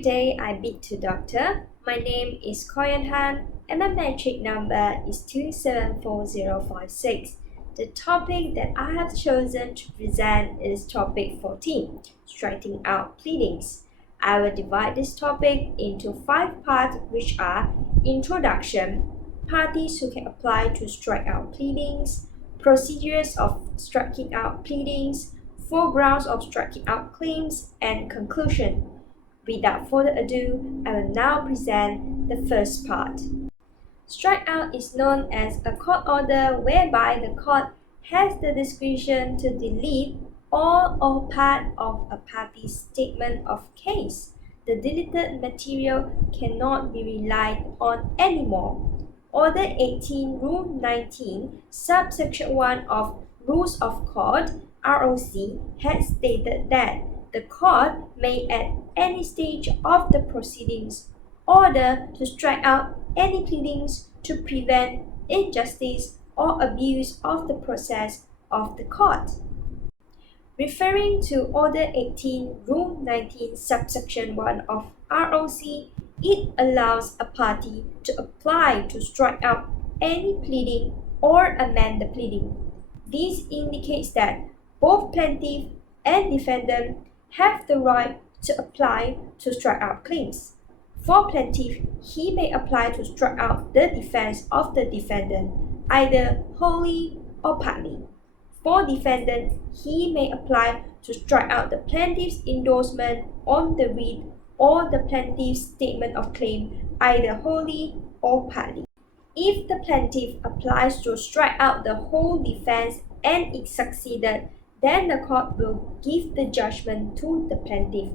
Good day, I beat to doctor. My name is Koyan Han and my metric number is 274056. The topic that I have chosen to present is topic 14, striking out pleadings. I will divide this topic into 5 parts, which are introduction, parties who can apply to strike out pleadings, procedures of striking out pleadings, 4 grounds of striking out claims, and conclusion. Without further ado, I will now present the first part. Strikeout is known as a court order whereby the court has the discretion to delete all or part of a party's statement of case. The deleted material cannot be relied on anymore. Order 18, Rule 19, subsection 1 of Rules of Court (ROC) had stated that the court may at any stage of the proceedings order to strike out any pleadings to prevent injustice or abuse of the process of the court. Referring to Order 18, Rule 19, subsection 1 of ROC, it allows a party to apply to strike out any pleading or amend the pleading. This indicates that both plaintiff and defendant have the right to apply to strike out claims. For plaintiff, he may apply to strike out the defense of the defendant, either wholly or partly. For defendant, he may apply to strike out the plaintiff's endorsement on the writ or the plaintiff's statement of claim, either wholly or partly. If the plaintiff applies to strike out the whole defense and it succeeded, then the court will give the judgment to the plaintiff.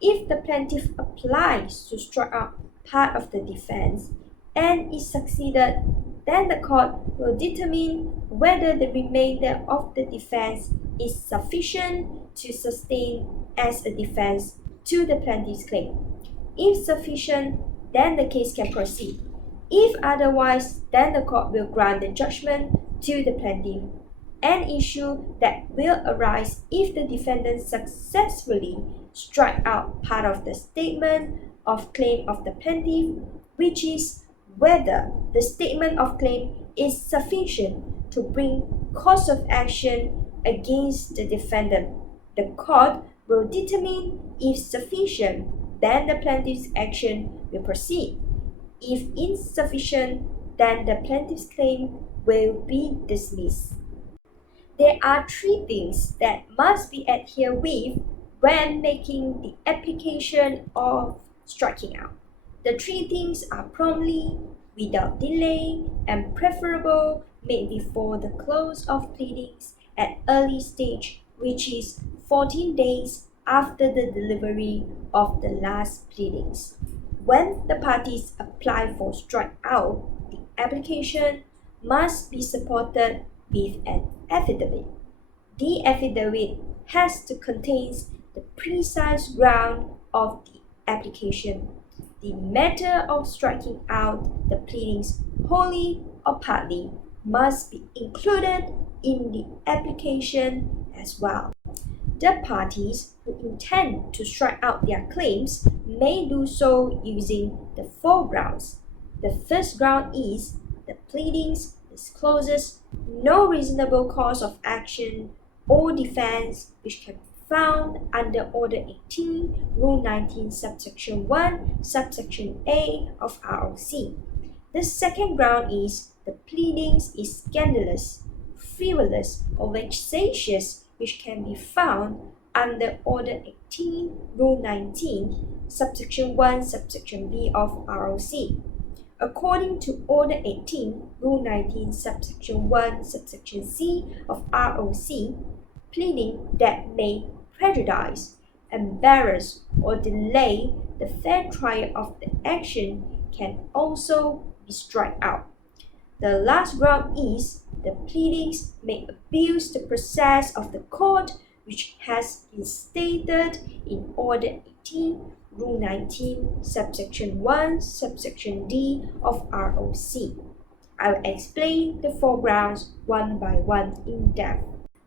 If the plaintiff applies to strike out part of the defense and it succeeded, then the court will determine whether the remainder of the defense is sufficient to sustain as a defense to the plaintiff's claim. If sufficient, then the case can proceed. If otherwise, then the court will grant the judgment to the plaintiff. An issue that will arise if the defendant successfully strike out part of the statement of claim of the plaintiff, which is whether the statement of claim is sufficient to bring cause of action against the defendant. The court will determine if sufficient, then the plaintiff's action will proceed. If insufficient, then the plaintiff's claim will be dismissed. There are 3 things that must be adhered with when making the application of striking out. The 3 things are promptly, without delay, and preferable made before the close of pleadings at early stage, which is 14 days after the delivery of the last pleadings. When the parties apply for strike out, the application must be supported with an affidavit. The affidavit has to contain the precise ground of the application, the matter of striking out the pleadings wholly or partly must be included in the application as well. The parties who intend to strike out their claims may do so using the 4 grounds. The first ground is the pleadings discloses no reasonable cause of action or defense which can be found under Order 18, Rule 19, subsection 1, subsection A of ROC. The second ground is the pleadings is scandalous, frivolous, or vexatious which can be found under Order 18, Rule 19, subsection 1, subsection B of ROC. According to Order 18, Rule 19, subsection 1, subsection C of ROC, pleading that may prejudice, embarrass, or delay the fair trial of the action can also be struck out. The last ground is the pleadings may abuse the process of the court, which has been stated in Order 18, Rule 19, subsection 1, subsection D of ROC. I will explain the 4 grounds one by one in depth.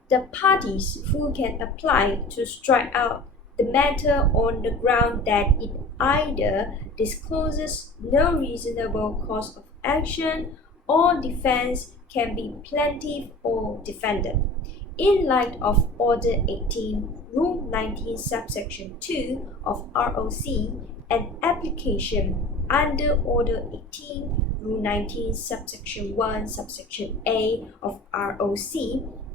The parties who can apply to strike out the matter on the ground that it either discloses no reasonable cause of action or defense can be plaintiff or defendant. In light of Order 18, Rule 19, subsection 2 of ROC, an application under Order 18, Rule 19, subsection 1, subsection A of ROC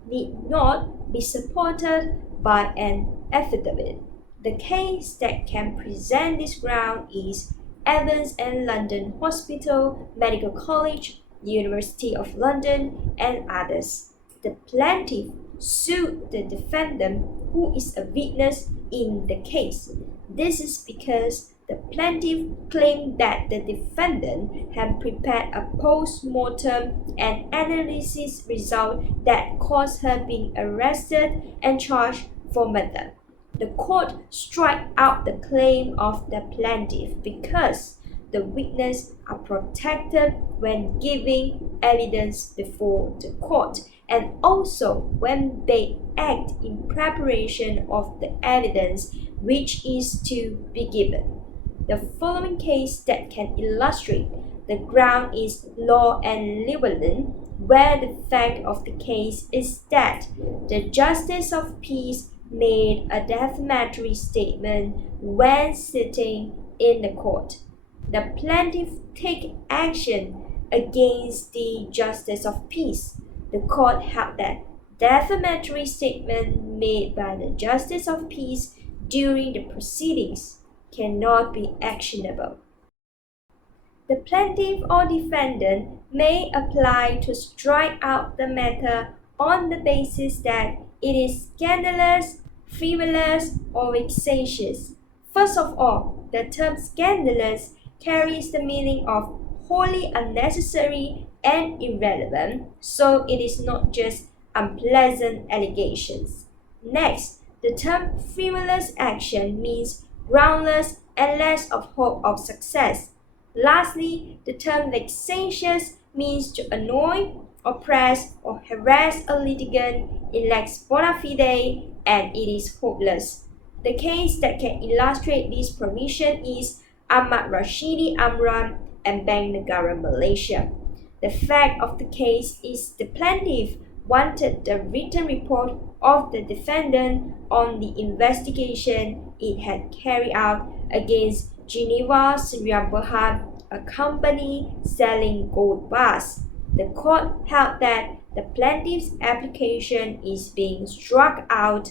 need not be supported by an affidavit. The case that can present this ground is Evans and London Hospital, Medical College, University of London, and others. The plaintiff sued the defendant, who is a witness in the case. This is because the plaintiff claimed that the defendant had prepared a post-mortem and analysis result that caused her being arrested and charged for murder. The court struck out the claim of the plaintiff because the witnesses are protected when giving evidence before the court and also when they act in preparation of the evidence which is to be given. The following case that can illustrate the ground is Law and Llewellyn, where the fact of the case is that the Justice of Peace made a defamatory statement when sitting in the court. The plaintiff take action against the Justice of Peace. The court held that defamatory statement made by the Justice of Peace during the proceedings cannot be actionable. The plaintiff or defendant may apply to strike out the matter on the basis that it is scandalous, frivolous, or vexatious. First of all, the term scandalous carries the meaning of wholly unnecessary and irrelevant, so it is not just unpleasant allegations. Next, the term frivolous action means groundless and less of hope of success. Lastly, the term vexatious means to annoy, oppress, or harass a litigant in lex bona fide, and it is hopeless. The case that can illustrate this provision is Ahmad Rashidi Amran and Bank Negara Malaysia. The fact of the case is the plaintiff wanted the written report of the defendant on the investigation it had carried out against Geneva Sdn Bhd, a company selling gold bars. The court held that the plaintiff's application is being struck out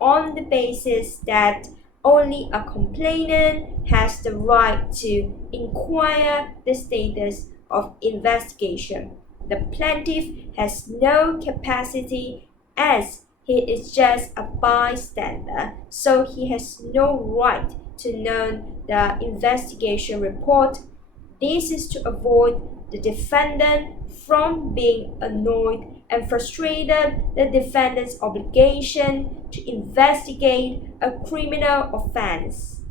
on the basis that only a complainant has the right to inquire the status of investigation. The plaintiff has no capacity as he is just a bystander, so he has no right to know the investigation report. This is to avoid the defendant from being annoyed and frustrated the defendant's obligation to investigate a criminal offense.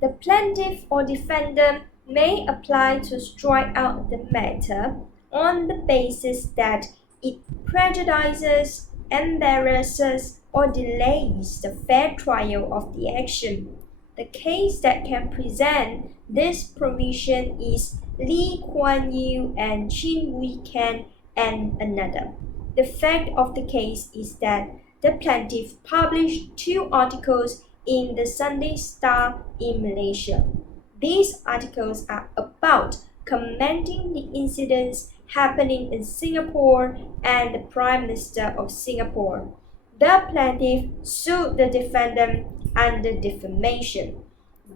The plaintiff or defendant may apply to strike out the matter on the basis that it prejudices, embarrasses, or delays the fair trial of the action. The case that can present this provision is Lee Kuan Yew and Chin Wei Ken and another. The fact of the case is that the plaintiff published 2 articles in the Sunday Star in Malaysia. These articles are about commenting the incidents happening in Singapore and the Prime Minister of Singapore. The plaintiff sued the defendant under defamation.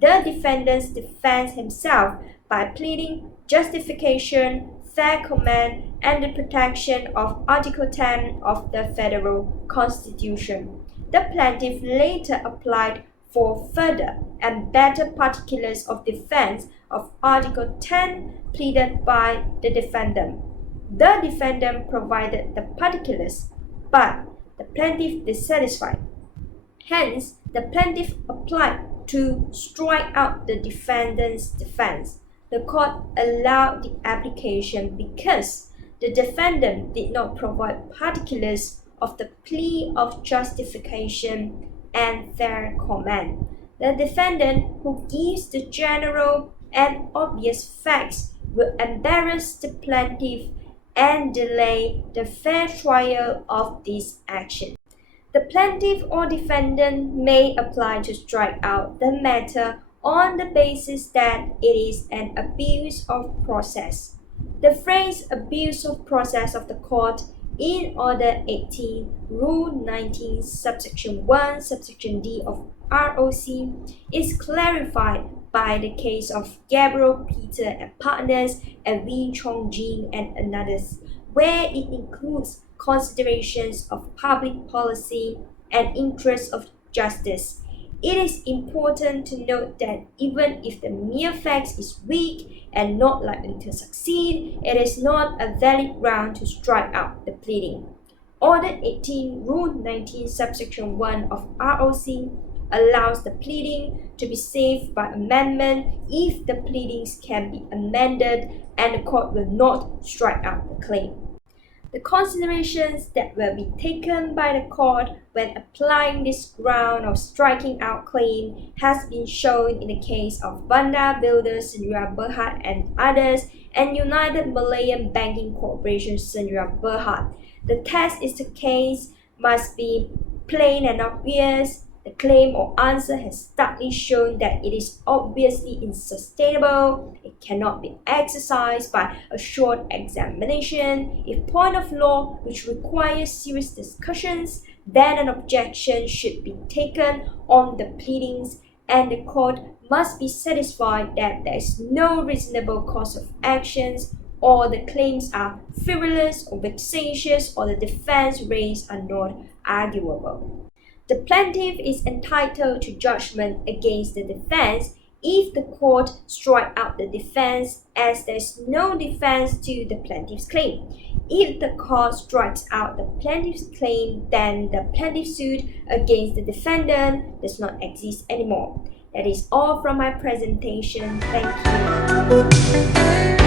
The defendant defends himself by pleading justification, fair comment, and the protection of Article 10 of the Federal Constitution. The plaintiff later applied for further and better particulars of defense of Article 10 pleaded by the defendant. The defendant provided the particulars, but the plaintiff dissatisfied. Hence, the plaintiff applied to strike out the defendant's defense. The court allowed the application because the defendant did not provide particulars of the plea of justification and fair comment. The defendant who gives the general and obvious facts will embarrass the plaintiff and delay the fair trial of this action. The plaintiff or defendant may apply to strike out the matter on the basis that it is an abuse of process. The phrase abuse of process of the court in Order 18, Rule 19, subsection 1, subsection D of ROC is clarified by the case of Gabriel Peter and partners and Wee Chong Jin and others, where it includes considerations of public policy and interests of justice. It is important to note that even if the mere facts is weak and not likely to succeed, it is not a valid ground to strike out the pleading. Order 18, Rule 19, subsection 1 of ROC allows the pleading to be saved by amendment if the pleadings can be amended and the court will not strike out the claim. The considerations that will be taken by the court when applying this ground of striking out claim has been shown in the case of Banda Builders Sendirian Berhad and others and United Malayan Banking Corporation Sendirian Berhad. The test is the case must be plain and obvious. The claim or answer has starkly shown that it is obviously unsustainable. It cannot be exercised by a short examination. If point of law which requires serious discussions, then an objection should be taken on the pleadings and the court must be satisfied that there is no reasonable cause of actions or the claims are frivolous or vexatious or the defense raised are not arguable. The plaintiff is entitled to judgment against the defense if the court strike out the defense as there is no defense to the plaintiff's claim. If the court strikes out the plaintiff's claim, then the plaintiff's suit against the defendant does not exist anymore. That is all from my presentation. Thank you.